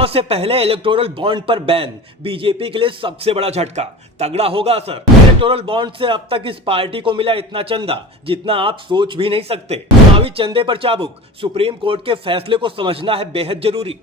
चुनाव से पहले इलेक्टोरल बॉन्ड पर बैन, बीजेपी के लिए सबसे बड़ा झटका, तगड़ा होगा असर। इलेक्टोरल बॉन्ड से अब तक इस पार्टी को मिला इतना चंदा जितना आप सोच भी नहीं सकते। चुनावी चंदे पर चाबुक, सुप्रीम कोर्ट के फैसले को समझना है बेहद जरूरी।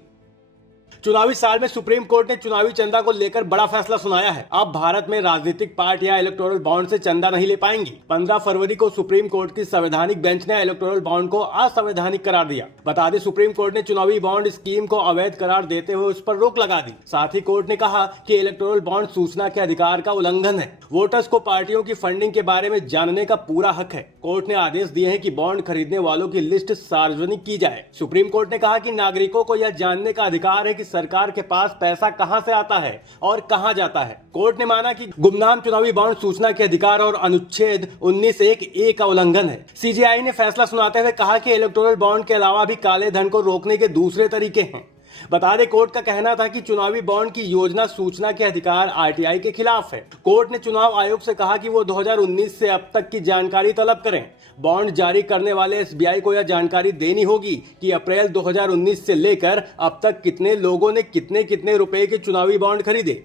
चुनावी साल में सुप्रीम कोर्ट ने चुनावी चंदा को लेकर बड़ा फैसला सुनाया है। अब भारत में राजनीतिक पार्टियां इलेक्टोरल बॉन्ड से चंदा नहीं ले पाएंगी। 15 फरवरी को सुप्रीम कोर्ट की संवैधानिक बेंच ने इलेक्टोरल बॉन्ड को असंवैधानिक करार दिया। बता दें, सुप्रीम कोर्ट ने चुनावी बॉन्ड स्कीम को अवैध करार देते हुए उस पर रोक लगा दी। साथ ही कोर्ट ने कहा कि इलेक्टोरल बॉन्ड सूचना के अधिकार का उल्लंघन है। वोटर्स को पार्टियों की फंडिंग के बारे में जानने का पूरा हक है। कोर्ट ने आदेश दिए हैं कि बॉन्ड खरीदने वालों की लिस्ट सार्वजनिक की जाए। सुप्रीम कोर्ट ने कहा कि नागरिकों को यह जानने का अधिकार है कि सरकार के पास पैसा कहां से आता है और कहां जाता है। कोर्ट ने माना कि गुमनाम चुनावी बॉन्ड सूचना के अधिकार और अनुच्छेद 19(1)(a) का उल्लंघन है। सीजेआई ने फैसला सुनाते हुए कहा कि इलेक्टोरल बॉन्ड के अलावा भी काले धन को रोकने के दूसरे तरीके हैं। बता दें, कोर्ट का कहना था कि चुनावी बॉन्ड की योजना सूचना के अधिकार आरटीआई के खिलाफ है। कोर्ट ने चुनाव आयोग से कहा कि वो 2019 से अब तक की जानकारी तलब करें। बॉन्ड जारी करने वाले एसबीआई को यह जानकारी देनी होगी कि अप्रैल 2019 से लेकर अब तक कितने लोगों ने कितने रुपए के चुनावी बॉन्ड खरीदे।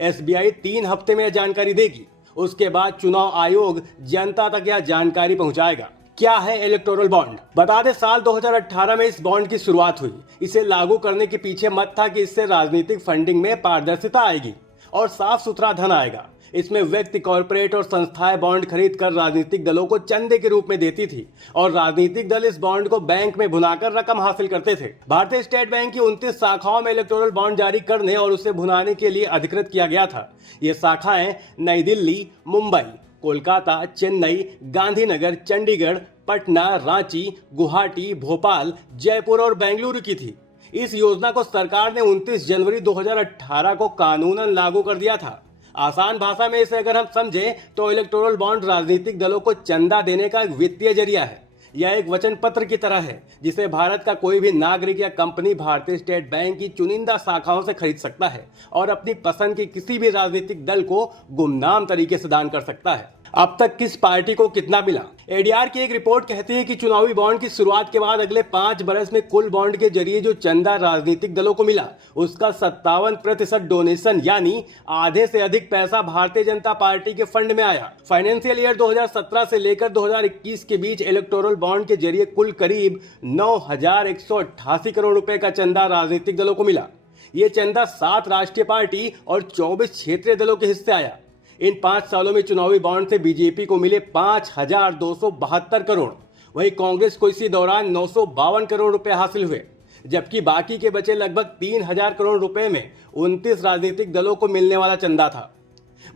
एसबीआई 3 हफ्ते में यह जानकारी देगी। उसके बाद चुनाव आयोग जनता तक यह जानकारी पहुंचाएगा। क्या है इलेक्टोरल बॉन्ड? बता दें, साल 2018 में इस बॉन्ड की शुरुआत हुई। इसे लागू करने के पीछे मत था कि इससे राजनीतिक फंडिंग में पारदर्शिता आएगी और साफ सुथरा धन आएगा। इसमें व्यक्ति, कॉर्पोरेट और संस्थाएं बॉन्ड खरीद कर राजनीतिक दलों को चंदे के रूप में देती थी और राजनीतिक दल इस बॉन्ड को बैंक में भुनाकर रकम हासिल करते थे। भारतीय स्टेट बैंक की 29 शाखाओं में इलेक्टोरल बॉन्ड जारी करने और उसे भुनाने के लिए अधिकृत किया गया था। ये शाखाएं नई दिल्ली, मुंबई, कोलकाता, चेन्नई, गांधीनगर, चंडीगढ़, पटना, रांची, गुवाहाटी, भोपाल, जयपुर और बेंगलुरु की थी। इस योजना को सरकार ने 29 जनवरी 2018 को कानूनन लागू कर दिया था। आसान भाषा में इसे अगर हम समझें तो इलेक्टोरल बॉन्ड राजनीतिक दलों को चंदा देने का एक वित्तीय जरिया है। यह एक वचन पत्र की तरह है जिसे भारत का कोई भी नागरिक या कंपनी भारतीय स्टेट बैंक की चुनिंदा शाखाओं से खरीद सकता है और अपनी पसंद के किसी भी राजनीतिक दल को गुमनाम तरीके से दान कर सकता है। अब तक किस पार्टी को कितना मिला? एडीआर की एक रिपोर्ट कहती है कि चुनावी बॉन्ड की शुरुआत के बाद अगले 5 बरस में कुल बॉन्ड के जरिए जो चंदा राजनीतिक दलों को मिला उसका 57% डोनेशन यानी आधे से अधिक पैसा भारतीय जनता पार्टी के फंड में आया। फाइनेंशियल ईयर 2017 से लेकर 2021 के बीच इलेक्टोरल बॉन्ड के जरिए कुल करीब 9,188 करोड़ रुपए का चंदा राजनीतिक दलों को मिला। ये चंदा 7 राष्ट्रीय पार्टी और 24 क्षेत्रीय दलों के हिस्से आया। इन 5 सालों में चुनावी बॉन्ड से बीजेपी को मिले 5,272 करोड़। वहीं कांग्रेस को इसी दौरान 952 करोड़ रुपए हासिल हुए, जबकि बाकी के बचे लगभग 3,000 करोड़ रुपए में 29 राजनीतिक दलों को मिलने वाला चंदा था।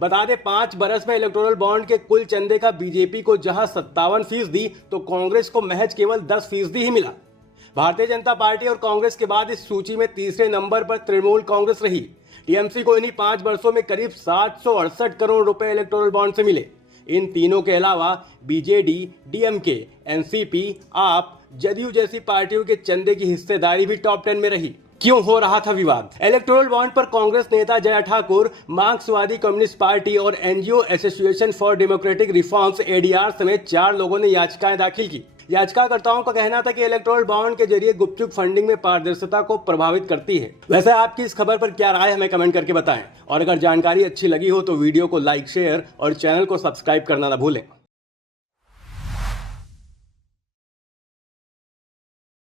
बता दें, 5 बरस में इलेक्टोरल बॉन्ड के कुल चंदे का बीजेपी को जहां 57% तो कांग्रेस को महज केवल 10% ही मिला। भारतीय जनता पार्टी और कांग्रेस के बाद इस सूची में तीसरे नंबर पर तृणमूल कांग्रेस रही। टीएमसी को इन्हीं 5 वर्षों में करीब 768 करोड़ रुपए इलेक्टोरल बॉन्ड से मिले। इन तीनों के अलावा बीजेडी, डीएमके, एनसीपी, आप, जदयू जैसी पार्टियों के चंदे की हिस्सेदारी भी टॉप 10 में रही। क्यों हो रहा था विवाद? इलेक्टोरल बॉन्ड पर कांग्रेस नेता जया ठाकुर, मार्क्सवादी कम्युनिस्ट पार्टी और NGO association for democratic reforms ADR समेत 4 लोगों ने याचिकाएं दाखिल की। याचिकाकर्ताओं का कहना था कि इलेक्टोरल बॉन्ड के जरिए गुपचुप फंडिंग में पारदर्शिता को प्रभावित करती है। वैसे आपकी इस खबर पर क्या राय, हमें कमेंट करके बताएं और अगर जानकारी अच्छी लगी हो तो वीडियो को लाइक, शेयर और चैनल को सब्सक्राइब करना ना भूलें।